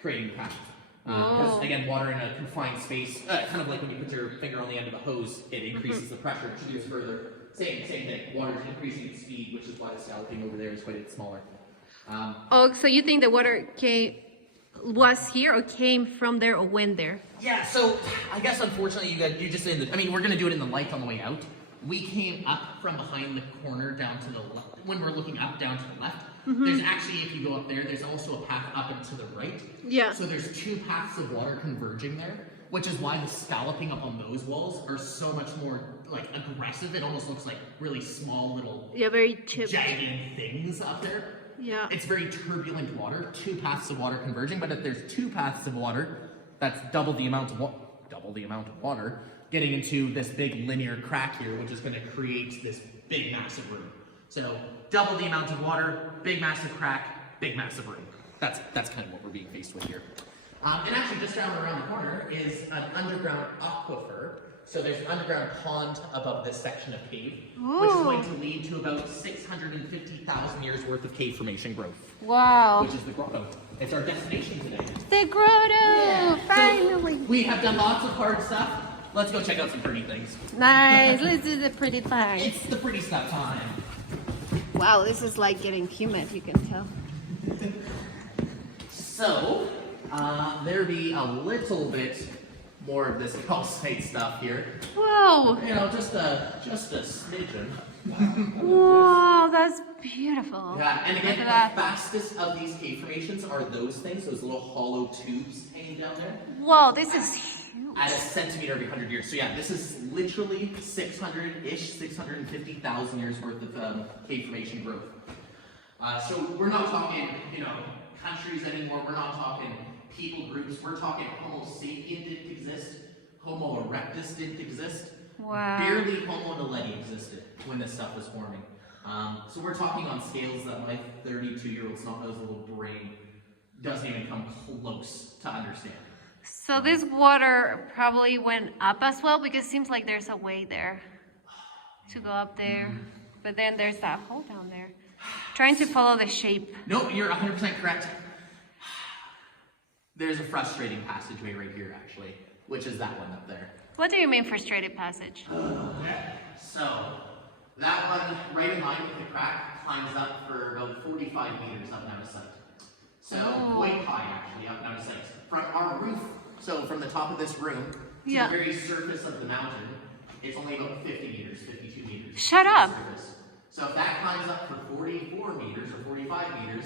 creating a path. Because Oh. again, water in a confined space, kind of like when you put your finger on the end of a hose, it increases the pressure, it moves further. Same thing. Water's increasing its speed, which is why the scalloping over there is quite a bit smaller. Oh, so you think the water was here or came from there or went there? Yeah, so I guess unfortunately you just in the, I mean, we're gonna do it in the light on the way out. We came up from behind the corner down to the left. When we're looking up, down to the left, there's actually, if you go up there, there's also a path up and to the right. Yeah. So there's two paths of water converging there, which is why the scalloping up on those walls are so much more like aggressive. It almost looks like really small little Yeah, very chipped. jagged things up there. Yeah. It's very turbulent water, two paths of water converging, but if there's two paths of water, that's double the amount of water getting into this big linear crack here, which is going to create this big massive room. So double the amount of water, big massive crack, big massive room. That's kind of what we're being faced with here. And actually just down around the corner is an underground aquifer. So there's an underground pond above this section of cave, which is going to lead to about 650,000 years worth of cave formation growth. Wow. Which is the grotto. It's our destination today. The grotto! Yeah. Finally! So we have done lots of hard stuff. Let's go check out some pretty things. Nice. Let's do the pretty thing. It's the pretty stuff time. Wow, this is like getting humid, you can tell. So, there be a little bit more of this calcite stuff here. Whoa! You know, just a smidgen. Wow, that's beautiful. Yeah, and again, Look the at that. fastest of these cave formations are those things, those little hollow tubes hanging down there. Whoa, this is huge. At a centimeter every 100 years. So yeah, this is literally 600-ish, 650,000 years worth of cave formation growth. So we're not talking, countries anymore. We're not talking people groups. We're talking Homo sapien didn't exist. Homo erectus didn't exist. Wow. Barely Homo naledi existed when this stuff was forming. So we're talking on scales that my 32-year-old snot-nosed little brain doesn't even come close to understand. So this water probably went up as well, because it seems like there's a way there to go up there. But then there's that hole down there. Trying to follow the shape. No, you're 100% correct. There's a frustrating passageway right here, actually, which is that one up there. What do you mean frustrated passage? So, that one, right in line with the crack, climbs up for about 45 meters up and out of sight. So, quite high, actually, up and out of sight. From our roof, so from the top of this room to the very surface of the mountain, it's only about 50 meters, 52 meters. Shut up! Surface. So if that climbs up for 44 meters or 45 meters,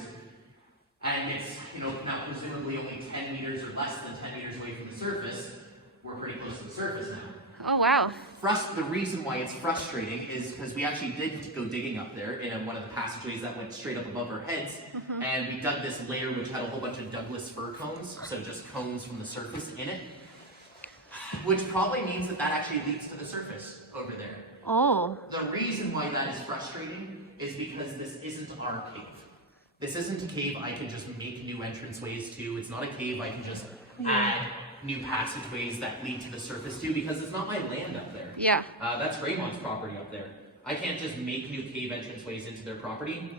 and it's, now presumably only 10 meters or less than 10 meters away from the surface, we're pretty close to the surface now. Oh, wow. The reason why it's frustrating is because we actually did go digging up there in one of the passageways that went straight up above our heads, and we dug this layer which had a whole bunch of Douglas fir cones, so just cones from the surface in it, which probably means that actually leads to the surface over there. Oh. The reason why that is frustrating is because this isn't our cave. This isn't a cave I can just make new entranceways to. It's not a cave I can just add new passageways that lead to the surface to, because it's not my land up there. Yeah. That's Greymont's property up there. I can't just make new cave entranceways into their property.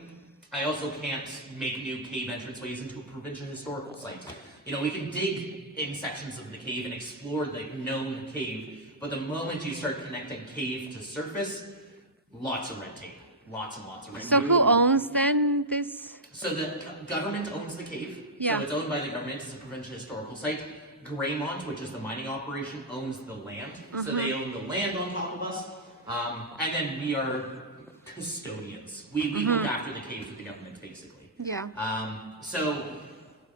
I also can't make new cave entranceways into a provincial historical site. We can dig in sections of the cave and explore the known cave, but the moment you start connecting cave to surface, lots of red tape. Lots and lots of red tape. So who owns then this? So the government owns the cave. Yeah. So it's owned by the government. It's a provincial historical site. Greymont, which is the mining operation, owns the land. So they own the land on top of us. And then we are custodians. We look after the caves with the government, basically. Yeah. So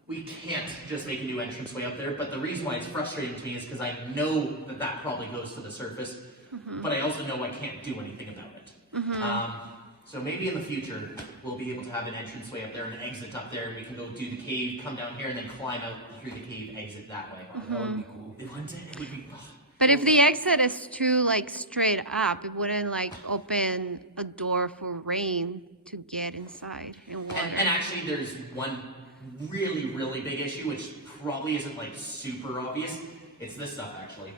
we can't just make a new entranceway up there. But the reason why it's frustrating to me is because I know that probably goes to the surface. But I also know I can't do anything about it. So maybe in the future, we'll be able to have an entranceway up there and an exit up there, and we can go do the cave, come down here, and then climb out through the cave, exit that way. That would be cool. It would be. But if the exit is too straight up, it wouldn't open a door for rain to get inside and water. And actually, there's one really, really big issue, which probably isn't super obvious. It's this stuff, actually.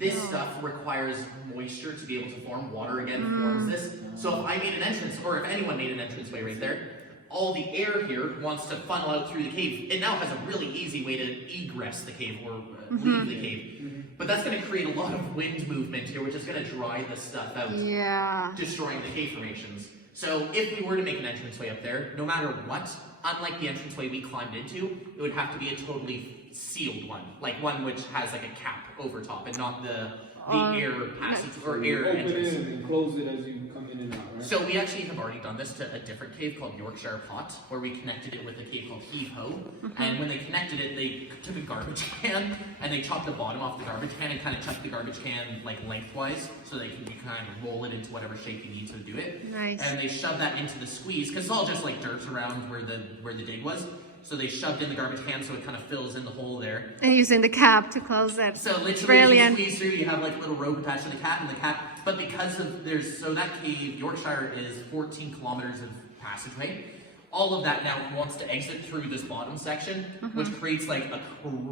This stuff requires moisture to be able to form. Water, again, forms this. So if I made an entrance, or if anyone made an entranceway right there, all the air here wants to funnel out through the cave. It now has a really easy way to egress the cave, or leave the cave. But that's going to create a lot of wind movement here, which is going to dry the stuff out, destroying the cave formations. So if we were to make an entranceway up there, no matter what, unlike the entranceway we climbed into, it would have to be a totally sealed one, like one which has like a cap over top and not the air passage or You air open entrance. it and close it as you come in and out, right? So we actually have already done this to a different cave called Yorkshire Pot, where we connected it with a cave called Heave Ho. And when they connected it, they took a garbage can and they chopped the bottom off the garbage can and kind of chucked the garbage can like lengthwise, so that you can kind of roll it into whatever shape you need to do it. Nice. And they shoved that into the squeeze because it's all just like dirt around where the dig was. So they shoved in the garbage can so it kind of fills in the hole there. And using the cap to close it. So literally, Brilliant. you squeeze through, you have like a little rope attached to the cap, and the cap. But because of so that cave, Yorkshire, is 14 kilometers of passageway. All of that now wants to exit through this bottom section, which creates like a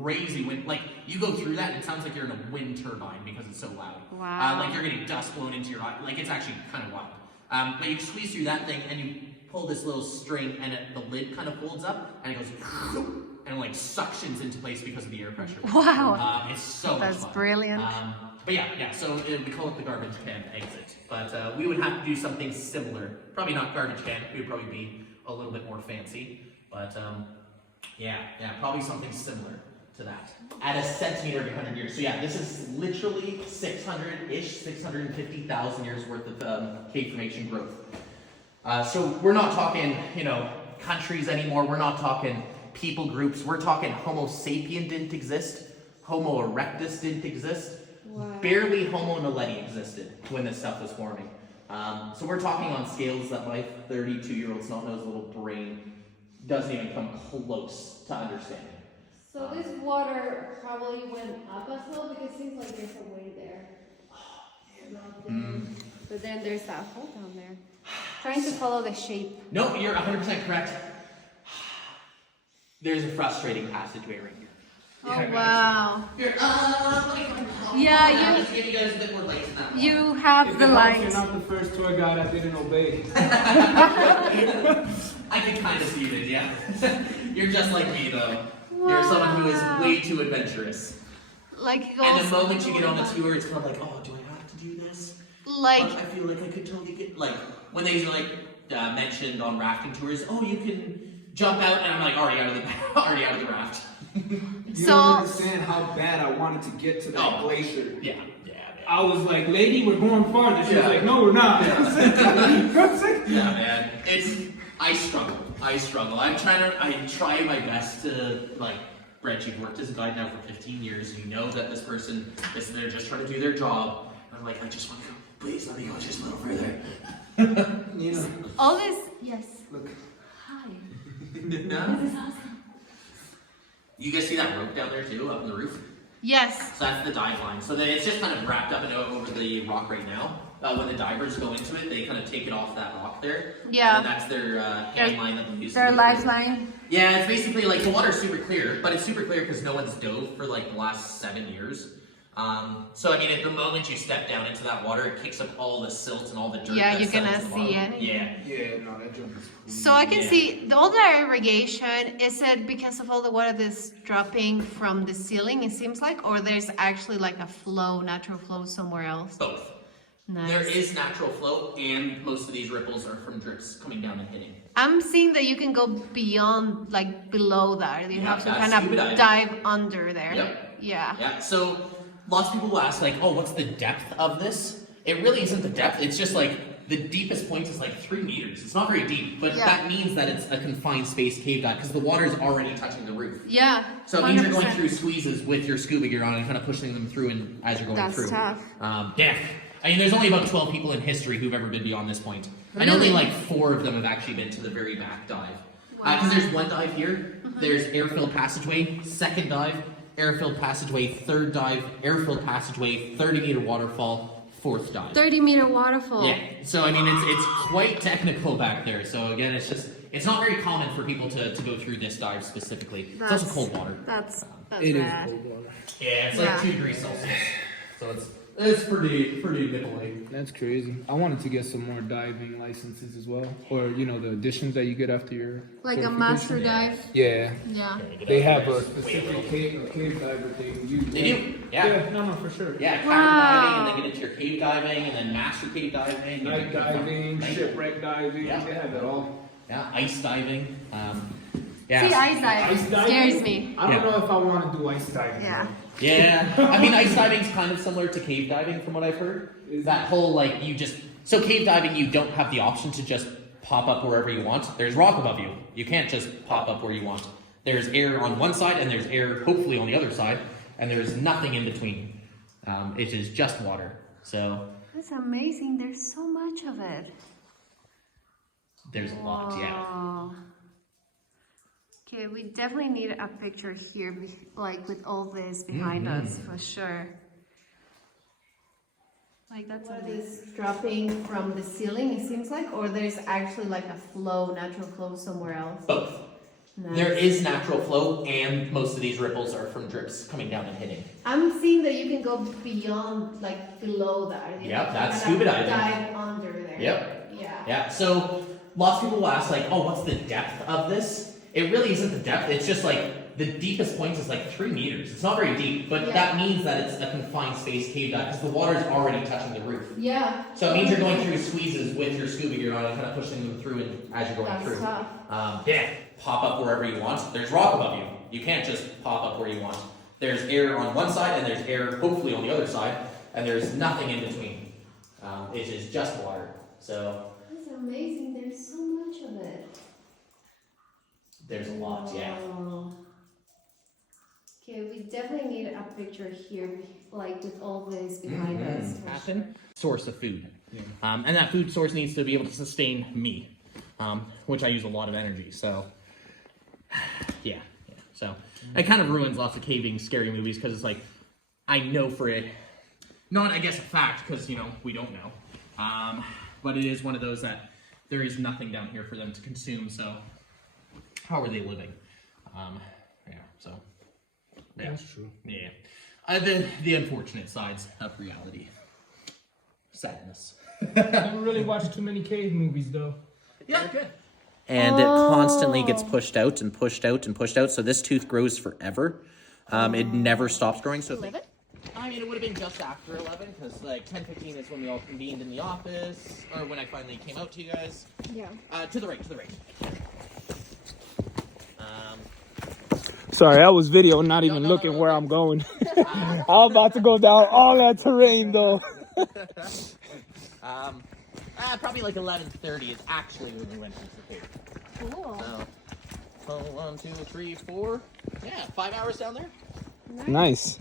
crazy wind. Like you go through that, and it sounds like you're in a wind turbine because it's so loud. Wow. Like you're getting dust blown into your eye. Like it's actually kind of wild. But you squeeze through that thing, and you pull this little string, and the lid kind of folds up, and it goes, and like suctions into place because of the air pressure. Wow. It's so much That's fun. brilliant. But yeah. So we call it the garbage can exit. But we would have to do something similar. Probably not garbage can. We would probably be a little bit more fancy. But yeah, probably something similar to that. At a centimeter every 100 years. So yeah, this is literally 600-ish, 650,000 years worth of cave formation growth. So we're not talking, countries anymore. We're not talking people groups. We're talking Homo sapien didn't exist. Homo erectus didn't exist. Wow. Barely Homo naledi existed when this stuff was forming. So we're talking on scales that my 32-year-old snot-nosed little brain doesn't even come close to understanding. So this water probably went up as well because it seems like there's a way there. But then there's that hole down there. Trying to follow the shape. No, you're 100% correct. There's a frustrating passageway right here. Oh wow. Here, Yeah, just give you guys a bit more light than that. you have If the it helps, you're light. not the first tour guide that didn't obey. I can kind of see it, yeah. You're just like me, though. You're someone who is way too adventurous. Like it And goes the moment you get on the tour, it's kind of like, oh, do I have to do this? like I feel like I could totally get, like, when they mentioned on rafting tours, oh, you can jump out, and I'm like, already out of the raft. You So- don't understand how bad I wanted to get to that Oh. glacier. Yeah. I was like, lady, we're going farther. She was Yeah. like, no, we're not. Yeah, man. I struggle. I try my best to, like, Brett, you've worked as a guide now for 15 years. You know that this person, they're just trying to do their job. I'm like, I just want to go. Please let me go just a little further. You know, all this. Yes. look. Hi. No? This is awesome. You guys see that rope down there too, up on the roof? Yes. So that's the dive line. So it's just kind of wrapped up and over the rock right now. When the divers go into it, they kind of take it off that rock there. Yeah. And that's their hand line that they use. Their to lifeline. Yeah, it's basically like the water's super clear, but it's super clear because no one's dove for like the last 7 years. So I mean, at the moment you step down into that water, it kicks up all the silt and all the dirt. Yeah, that you're gonna settles at the see bottom. it. Yeah. Yeah, no, that jump is cool. So I can Yeah. see all the irrigation. Is it because of all the water that's dropping from the ceiling? It seems like, or there's actually like a flow, natural flow somewhere else. Both. Nice. There is natural flow, and most of these ripples are from drips coming down and hitting. I'm seeing that you can go beyond, like below that. You Yeah, have to that's kind scuba of diving. dive under there. Yep. Yeah. Yeah, so lots of people will ask, like, oh, what's the depth of this? It really isn't the depth. It's just like the deepest point is like 3 meters. It's not very deep, but Yeah. that means that it's a confined space cave dive because the water is already touching the roof. Yeah. So it means you're going 100%. through squeezes with your scuba gear on and kind of pushing them through and as you're going That's through. tough. Yeah. I mean, there's only about 12 people in history who've ever been beyond this point. And only Really? like 4 of them have actually been to the very back dive. Because there's one dive here, there's air-filled passageway, second dive, air-filled passageway, third dive, air-filled passageway, 30-meter waterfall, fourth dive. 30-meter waterfall. Yeah, so I mean, it's quite technical back there. So again, it's not very common for people to go through this dive specifically. It's also cold water. That's It is bad. cold water. Yeah, it's Yeah. like 2 degrees Celsius. So it's pretty nipply. That's crazy. I wanted to get some more diving licenses as well, or the additions that you get after your Like a certification. master dive. Yeah, Yeah. they have a specific cave diver thing. They do, yeah. No, for sure. Yeah, cabin Wow. diving, and then get into your cave diving, and then master cave diving. Night diving, Night- shipwreck diving. Yeah. They have it all. Yeah, ice diving. Yeah. See, ice Ice dive diving? scares me. I don't Yeah. know if I want to do ice diving. Yeah. Yeah, I mean, ice diving's kind of similar to cave diving, from what I've heard. That whole like so cave diving, you don't have the option to just pop up wherever you want. There's rock above you. You can't just pop up where you want. There's air on one side, and there's air hopefully on the other side, and there's nothing in between. It is just water. So That's amazing. There's so much of it. there's a lot, yeah. Wow. Okay, we definitely need a picture here, like with all this behind us, for sure. Like that's what is dropping from the ceiling, it seems like, or there's actually like a flow, natural flow somewhere else. Both. Nice. There is natural flow, and most of these ripples are from drips coming down and hitting. I'm seeing that you can go beyond, like below that. Yep, that's kind of scuba diving. Dive under there. Yep. Yeah. Yeah, so lots of people will ask, like, oh, what's the depth of this? It really isn't the depth, it's just like the deepest point is like 3 meters. It's not very deep, but that means that it's a confined space cave dive because the water is already touching the roof. Yeah. So it means you're going through squeezes with your scuba gear on and kind of pushing them through as you're going That's through. tough. Yeah, pop up wherever you want. There's rock above you. You can't just pop up where you want. There's air on one side and there's air hopefully on the other side, and there's nothing in between. It is just water. So That's amazing. There's so much of it. there's a lot, yeah. Wow. Okay, we definitely need a picture here, like with all this behind us. for sure. Source of food. And that food source needs to be able to sustain me, which I use a lot of energy. So, yeah. So, it kind of ruins lots of caving, scary movies because it's like, I know for it, not I guess a fact because, we don't know. But it is one of those that there is nothing down here for them to consume. So, how are they living? So. Yeah. That's true. Yeah. The unfortunate sides of reality. Sadness. I don't really watch too many cave movies though. Yeah, good. And it constantly gets pushed out and pushed out and pushed out, so this tooth grows forever. It never stops growing. So 11? I mean, it would have been just after 11, because like 10:15 is when we all convened in the office, or when I finally came out to you guys. Yeah. To the right. Sorry, I was video, not even looking where I'm going. I'm about to go down all that terrain though. Probably like 11:30 is actually when we went into the cave. Cool. So 1, 2, 3, 4. Yeah, 5 hours down there. Nice.